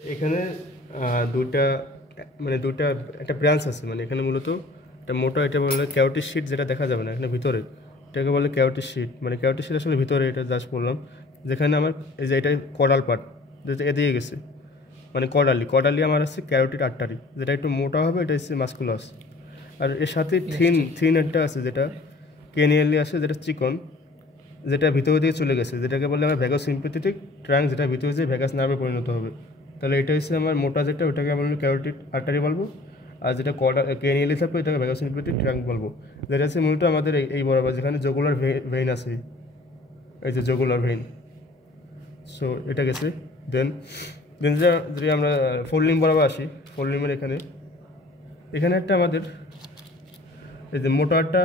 এখানে দুইটা মানে দুইটা একটা ব্রাঞ্চ আছে, মানে এখানে মূলত একটা মোটা, এটা বলে ক্যারোটিড শিট, যেটা দেখা যাবে না এখানে ভিতরে, এটাকে বলে ক্যারোটিড শিট। মানে ক্যারোটিড শিট আসলে ভিতরে, এটা জাস্ট বললাম। যেখানে আমার এই যে এটা কডাল পার্ট, যেটা এদিকে গেছে, মানে কডালি আমার আছে ক্যারোটিড আর্টারি, যেটা একটু মোটা হবে, এটা হচ্ছে মাস্কুলাস। আর এর সাথে থিন একটা আছে, যেটা কেনিয়ালি আসে, যেটা চিকন, যেটা ভিতরে দিয়ে চলে গেছে, যেটাকে বলে আমার ভ্যাগাস সিম্পেথেটিক ট্র্যাঙ্ক, যেটা ভিতরে যে ভ্যাগাস নার্ভে পরিণত হবে। তাহলে এটা হচ্ছে আমার মোটা যেটা, ওটাকে আমরা ক্যারোটিড আর্টারি বলবো। আর যেটা কেনিয়ালি থাকবে, এটাকে ভ্যাগাস সিম্পেথেটিক ট্র্যাঙ্ক বলবো। যেটা হচ্ছে মূলত আমাদের এই বরাবর, যেখানে জগুলার ভেইন আছে, এই যে জগুলার ভেইন। সো এটা গেছে। দেন যদি আমরা ফোর লিম্ব বরাবর আসি, ফোর লিম্বের এখানে একটা আমাদের এই যে মোটা একটা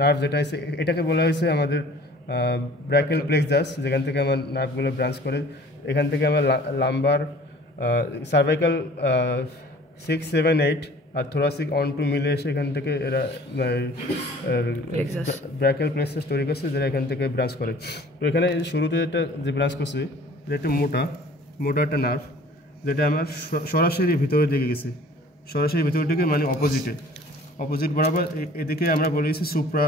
নার্ভ যেটা আছে, এটাকে বলা হয়েছে আমাদের ব্র্যাকিয়াল প্লেক্সাস, যেখান থেকে আমার নার্ভগুলো ব্রাঞ্চ করে। এখান থেকে আমার লাম্বার, সার্ভাইকাল 6, 7, 8 আর থোরাসিক 1, 2 মিলে এসে এখান থেকে এরা ব্র্যাকিয়াল প্লেক্সাস তৈরি করছে, যেটা এখান থেকে ব্রাঞ্চ করে। তো এখানে শুরুতে যে ব্রাঞ্চ করছে, এটা একটা মোটা একটা নার্ভ, যেটা আমার সরাসরি ভিতরের দিকে গেছে, সরাসরি ভিতরের দিকে, মানে অপোজিট বরাবর। এদিকে আমরা বলেছি সুপ্রা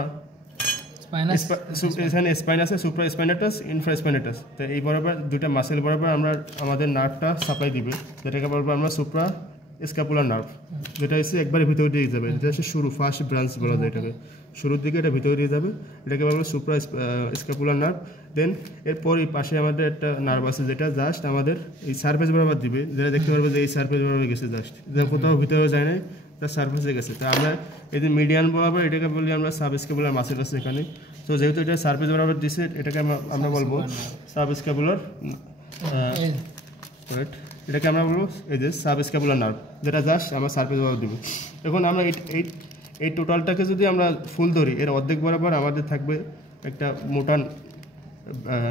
এখানে স্পাইন আছে, সুপ্রা স্পাইনাটাস, ইনফ্রা স্পাইনাটাস। তো এই বরাবর দুইটা মাসেল বরাবর আমরা আমাদের নার্ভটা সাপ্লাই দিবে, যেটাকে বলবো আমরা সুপ্রা স্ক্যাপুলার নার্ভ, যেটা হচ্ছে একবারে ভিতরে দিয়ে যাবে। যেটা হচ্ছে ফার্স্ট ব্রাঞ্চ বলা যায় এটাকে, শুরুর দিকে এটা ভিতরে দিয়ে যাবে, এটাকে বলবো সুপ্রা স্ক্যাপুলার নার্ভ। দেন এরপরই পাশে আমাদের একটা নার্ভ আছে, যেটা জাস্ট আমাদের এই সারফেস বরাবর দিবে, যেটা দেখতে পারবো যে এই সারফেস বরাবর গেছে, জাস্ট কোথাও ভিতরে যায় না, তার সারফেসে গেছে। তো আমরা এই যে মিডিয়ান বরাবর, এটাকে বলি আমরা সাবস্ক্যাপুলার মাসেল আছে এখানে। তো যেহেতু এটা সারফেস বরাবর দিছে, এটাকে আমরা বলবো সাবস্ক্যাপুলার, এটাকে আমরা বলবো এই যে সাবস্ক্যাপুলার নার্ভ, যেটা জাস্ট আমরা সারফেস বরাবর দিব। এখন আমরা এই টোটালটাকে যদি আমরা ফুল ধরি, এর অর্ধেক বরাবর আমাদের থাকবে একটা মোটা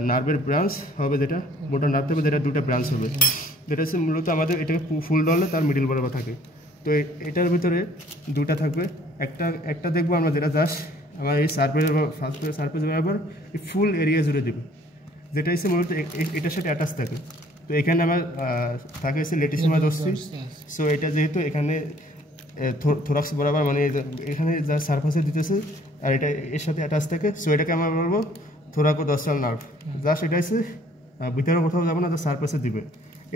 নার্ভের ব্রাঞ্চ হবে, যেটা মোটা নার্ভ থাকবে, যেটা দুটো ব্রাঞ্চ হবে, যেটা হচ্ছে মূলত আমাদের এটাকে ফুল ধরলে তার মিডিল বরাবর থাকে। তো এটার ভিতরে দুটা থাকবে, একটা দেখবো আমরা, যেটা জাস্ট আমার এই সারফেস বরাবর এই ফুল এরিয়া জুড়ে দেবে, যেটা হচ্ছে মূলত এটার সাথে অ্যাটাচ থাকে। তো এখানে আমার থাকে হচ্ছে লেটিসিমা ডরসি। সো এটা যেহেতু এখানে থোরাক্স বরাবর, মানে এখানে যা সারফেসে দিতেছে, আর এটা এর সাথে অ্যাটাচ থাকে, সো এটাকে আমরা বলবো থোরাকোডর্সাল নার্ভ। জাস্ট এটা হচ্ছে ভিতরে কোথাও যাবে না, যা সারফেসে দিবে।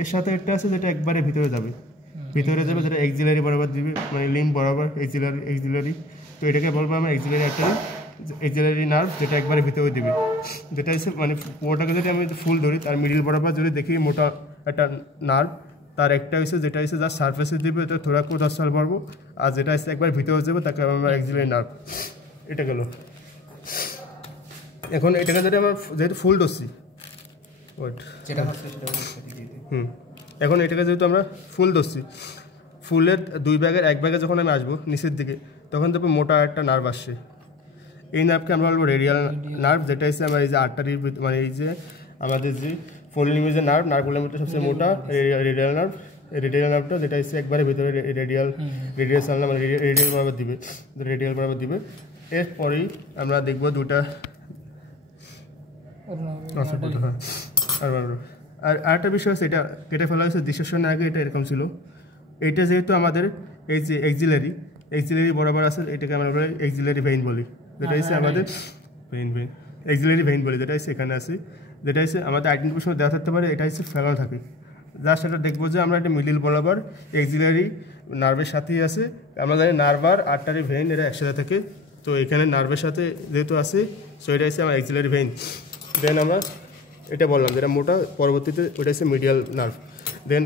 এর সাথে একটা আছে যেটা একবারে ভিতরে যাবে, যেটা এক্সিলারি বরাবর দিবে, মানে লিম্ব বরাবর, এক্সিলারি। তো এটাকে বলবো আমরা এক্সিলারি নার্ভ, যেটা একবারে ভিতরে দিবে, যেটা হচ্ছে মানে পুরোটাকে যদি আমি ফুল ধরি, তার মিডিল বরাবর যদি দেখি মোটা একটা নার্ভ, তার একটা হচ্ছে যেটা হচ্ছে যার সারফেসে দিবে, এটা থোরাকোডর্সাল বলবো। আর যেটা হচ্ছে একবার ভিতরে যাবে, তাকে আমরা এক্সিলারি নার্ভ। এটা গেল। এখন এটাকে যদি আমরা যেহেতু ফুল ধরছি, এখন এটাকে যেহেতু আমরা ফুল ধরছি, ফুলের এক ভাগে যখন আমি আসবো নিচের দিকে, তখন দেখবো মোটা একটা নার্ভ আসছে। এই নার্ভকে আমরা বলবো রেডিয়াল নার্ভ, যেটা হচ্ছে আমার এই যে আর্টারির, মানে এই যে আমাদের যে ফোর লিম্বের যে নার্ভগুলোর মধ্যে সবচেয়ে মোটা রেডিয়াল নার্ভ। এই রেডিয়াল নার্ভটা, যেটা হচ্ছে একবারে ভিতরে রেডিয়াল নার্ভ, মানে রেডিয়াল বরাবর দিবে। এরপরেই আমরা দেখবো দুটা, আর আরেকটা বিষয় আছে, এটা কেটে ফেলা হয়েছে ডিসেকশনের আগে, এটা এরকম ছিল। এইটা যেহেতু আমাদের এই যে এক্সিলারি বরাবর আছে, এটাকে আমরা এক্সিলারি ভেইন বলি, যেটা হচ্ছে আমাদের এক্সিলারি ভেইন বলি, যেটা হচ্ছে এখানে আছে, যেটা হচ্ছে আমাদের আইডেন্টিফিকেশন দেওয়া থাকতে পারে, এটা হচ্ছে ফেলা থাকে। জাস্ট এটা দেখবো যে আমরা একটা মিডিল বরাবর এক্সিলারি নার্ভের সাথেই আছে। আমরা জানি নার্ভ আর আর্টারি ভেইন এরা একসাথে থাকে, তো এখানে নার্ভের সাথে যেহেতু আছে, সো এটা হচ্ছে আমার এক্সিলারি ভেইন। দেন আমরা এটা বললাম যেটা মোটা, পরবর্তীতে ওটা হচ্ছে মিডিয়াল নার্ভ। দেন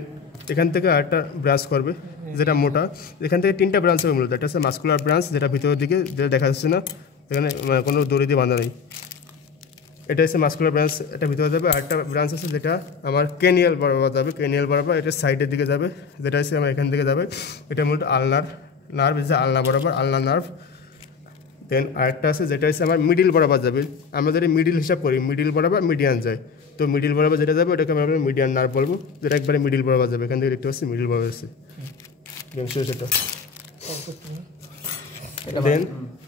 এখান থেকে আরেকটা ব্রাঞ্চ করবে, যেটা মোটা। এখান থেকে তিনটা ব্রাঞ্চ হবে মূলত। একটা হচ্ছে মাস্কুলার ব্রাঞ্চ, যেটা ভিতরের দিকে, যেটা দেখা যাচ্ছে না, এখানে কোনো দড়ি দিয়ে বাঁধা নেই। এটা হচ্ছে মাস্কুলার ব্রাঞ্চ, এটা ভিতরে যাবে। আরেকটা ব্রাঞ্চ আছে যেটা আমার কেনিয়াল বরাবর যাবে, কেনিয়াল বরাবর এটা সাইডের দিকে যাবে, যেটা হচ্ছে আমার এখান থেকে যাবে। এটা মূলত আলনার নার্ভ, যে আলনা বরাবর, আলনা নার্ভ। দেন আরেকটা আছে যেটা হচ্ছে আমার মিডিল বরাবর যাবে। আমরা যদি মিডিল হিসাব করি, মিডিল বরাবর মিডিয়ান যায়, তো মিডিল বরাবর যেটা যাবে ওটাকে আমরা মিডিয়ান নার্ভ বলবো, যেটা একবারে মিডিল বরাবর যাবে। এখান থেকে দেখতে পাচ্ছি মিডিল বরাবর আছে।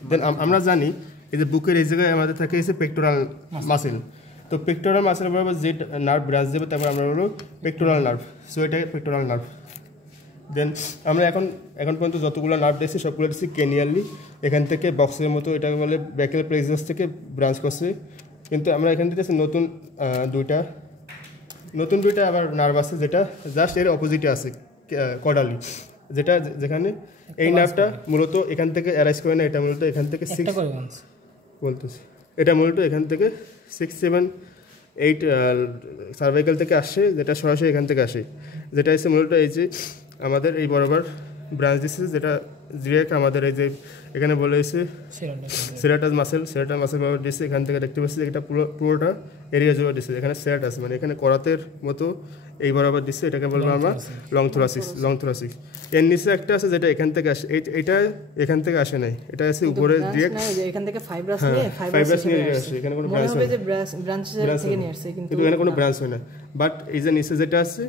দেন আমরা জানি এই যে বুকের এই জায়গায় আমাদের থাকে হচ্ছে পেক্টোরাল মাসেল। তো পেক্টোরাল মাসেল বরাবর যে নার্ভ ব্রাঞ্চ দেবে তারপর আমরা বলবো পেক্টোরাল নার্ভ। সো এটা পেক্টোরাল নার্ভ। দেন আমরা এখন পর্যন্ত যতগুলো নার্ভ দেখছি সবগুলো দেখছি ক্রেনিয়ালি, এখান থেকে বক্সের মতো এটা বলে ব্যাকেল প্লেক্সাস থেকে ব্রাঞ্চ করছে। কিন্তু আমরা এখান থেকে নতুন দুইটা আবার নার্ভ আছে যেটা জাস্ট এর অপোজিটে আছে কডালি, যেখানে এই নার্ভটা মূলত এখান থেকে অ্যারাইজ করে না, এটা মূলত এখান থেকে 6 বলতেছি, এটা মূলত এখান থেকে 6, 7, 8 সার্ভাইকাল থেকে আসে, যেটা সরাসরি এখান থেকে আসে, যেটা এসে মূলত এই যে আমাদের এই বরাবর ব্রাঞ্চ দিচ্ছে, যেটা ডিরেক্ট আমাদের এই যে এখানে বলে এসে সেরাটাস মাসেল বরাবর দিচ্ছে। এখান থেকে দেখতে পাচ্ছি এটা পুরোটা এরিয়া জুড়ে দিচ্ছে, এখানে সেরাটাস মানে এখানে করাতের মতো এই বরাবর দিচ্ছে, এটাকে বলবো আমরা লং থোরাসিস। এর নিচে একটা আছে যেটা এখান থেকে আসে, এটা এখান থেকে আসে নাই, এটা আছে উপরে ডিরেক্ট এখান থেকে ফাইব্রাস নিয়ে আসে, এখানে কোনো ব্রাঞ্চ হয় কিন্তু এখানে কোনো ব্রাঞ্চ হয় না। বাট এই যে নিচে যেটা আছে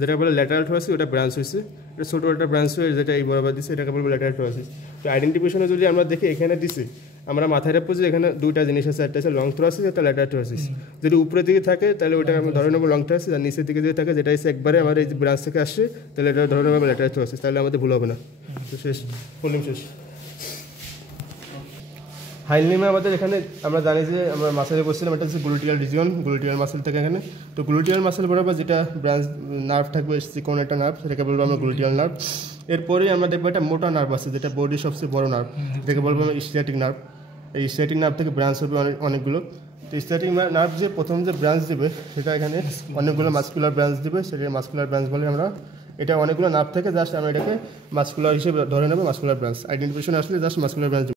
যেটা বলে ল্যাটারাল থোরাসিস, ওটা ব্রাঞ্চ হয়েছে, এটা ছোটো একটা ব্রাঞ্চ হয়ে যেটা এই বরাবর দিচ্ছে, এটাকে বলবো ল্যাটারাল থোরাসিস। তো আইডেন্টিফিকেশনে যদি আমরা দেখি এখানে দিছি, আমরা মাথায় রাখবো যে এখানে দুইটা জিনিস আছে, একটা আছে লং থোরাসিস, একটা ল্যাটারাল থোরাসিস। যদি উপরের দিকে থাকে তাহলে ওটা আমরা ধরে নেবো লং থোরাসিস, আর নিচের দিকে যদি থাকে যেটা এসে একবারে আমার এই ব্রাঞ্চ থেকে আসছে তাহলে এটা ধরে নেবো ল্যাটারাল থোরাসিস, তাহলে আমাদের ভুল হবে না। তো শেষ, প্রবলেম শেষ। হাইলিমে আমাদের এখানে আমরা জানি যে আমরা মাসেলে বলছিলাম এটা হচ্ছে গ্লুটিয়াল রিজিয়ন, গ্লুটিয়াল মাসেল থেকে এখানে। তো গ্লুটিয়াল মাসেল বরাবর যেটা ব্রাঞ্চ নার্ভ থাকবে কোন একটা নার্ভ, সেটাকে বলবো আমরা গ্লুটিয়াল নার্ভ। এরপরে আমরা দেখবো একটা মোটা নার্ভ আছে যেটা বডির সবচেয়ে বড় নার্ভ, যেটাকে বলবো আমরা স্টিয়াটিক নার্ভ। এই স্টিয়াটিক নার্ভ থেকে ব্রাঞ্চ হবে অনেকগুলো। তো স্টিয়াটিক নার্ভ যে প্রথম যে ব্রাঞ্চ দেবে সেটা এখানে অনেকগুলো মাস্কুলার ব্রাঞ্চ দেবে, সেটা মাস্কুলার ব্রাঞ্চ বলে আমরা। এটা অনেকগুলো নার্ভ থেকে জাস্ট আমরা এটাকে মাস্কুলার হিসেবে ধরে নেবো, মাস্কুলার ব্রাঞ্চ। আইডেন্টিফিকেশন আসলে জাস্ট মাস্কুলার ব্রাঞ্চ।